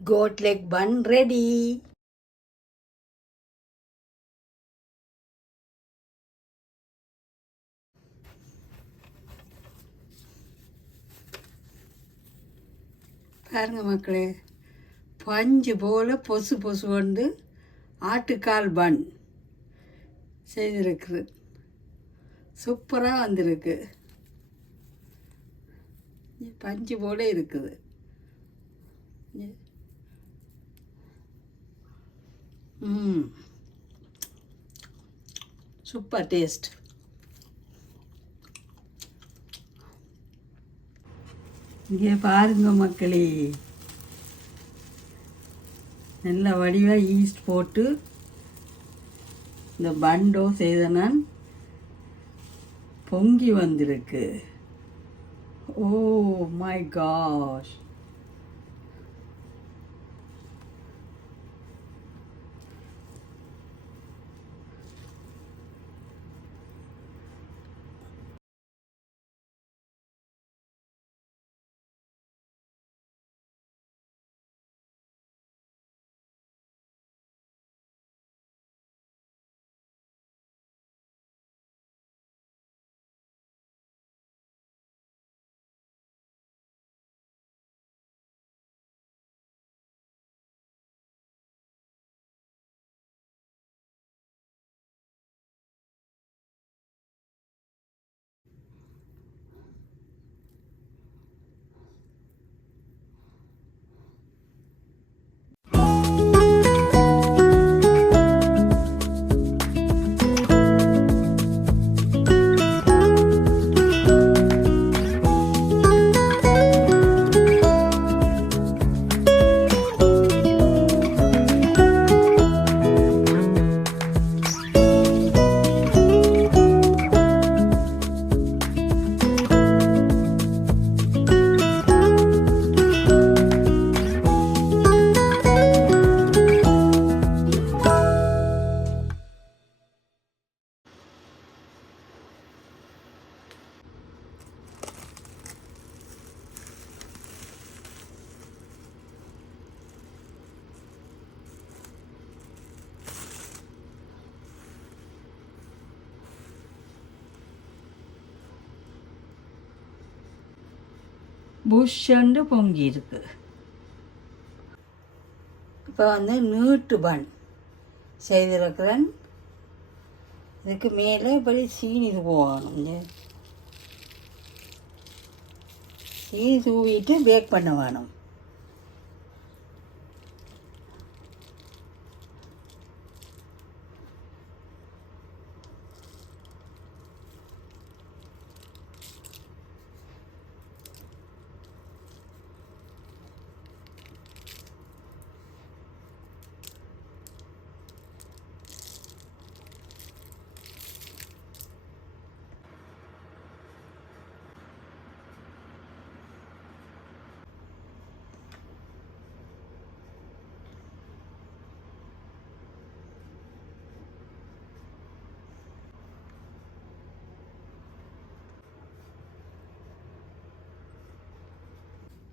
Code leg bun ready பாருங்க மக்களே பஞ்சு போல் பொசு பொசு வந்து ஆட்டுக்கால் பன் செய்திருக்குது. சூப்பராக வந்திருக்கு. பஞ்சு போல இருக்குது ம் சூப்பர் டேஸ்ட். இங்கே பாருங்க மக்களே. நல்ல வடிவாக ஈஸ்ட் போட்டு இந்த பண்டோ செய்த நான் பொங்கி வந்திருக்கு. Oh my cash. புஷ்ஷண்டு பொங்கி இருக்கு இப்போ வந்து நீட்டு பன் செய்திருக்கிறேன். இதுக்கு மேலே இப்படி சீனி போகணும் சீனி தூவிட்டு பேக் பண்ண வேணும்.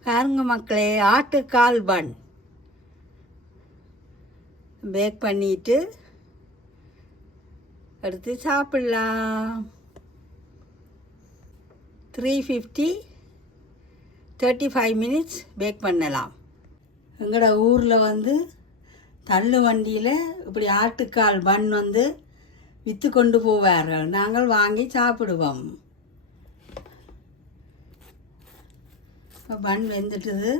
பாருங்க மக்களே ஆட்டுக்கால் பன். பேக் பண்ணிட்டு எடுத்து சாப்பிடலாம். Three fifty thirty five minutes bake பண்ணலாம். எங்களோட ஊரில் வந்து தள்ளு வண்டியில் இப்படி ஆட்டுக்கால் பன் வந்து விற்று கொண்டு போவார்கள். நாங்கள் வாங்கி சாப்பிடுவோம். இப்போ பன் வெந்துட்டுது.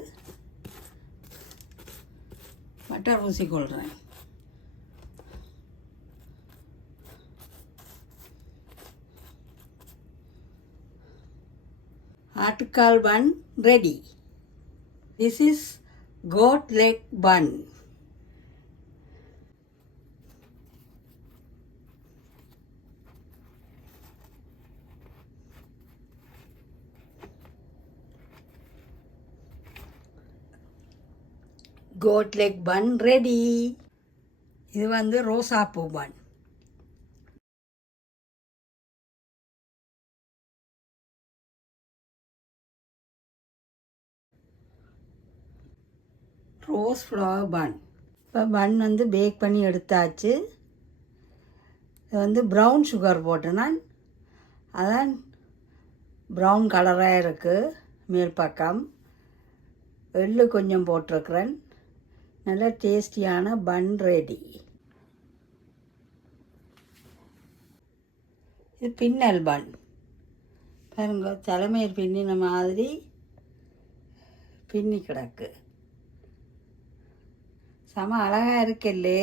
பட்டர் ஊசி கொள்கிறேன் ஆட்டுக்கால் bun ready this is goat leg bun goat leg bun ready. இது வந்து ரோசாப்பூ பன். ரோஸ் ஃப்ளவர் பன். இப்போ பன் வந்து பேக் பண்ணி எடுத்தாச்சு. இது வந்து ப்ரௌன் சுகர் போட்டுனான் அதான் ப்ரௌன் கலராக இருக்குது மேல் பக்கம். எள்ளு கொஞ்சம் போட்டிருக்கிறேன். நல்ல டேஸ்டியான பன் ரெடி இது பின்னல் பன் பாருங்க தலைமையில் பின்னின மாதிரி பின்னி கிடக்கு. செம அழகாக இருக்குல்லே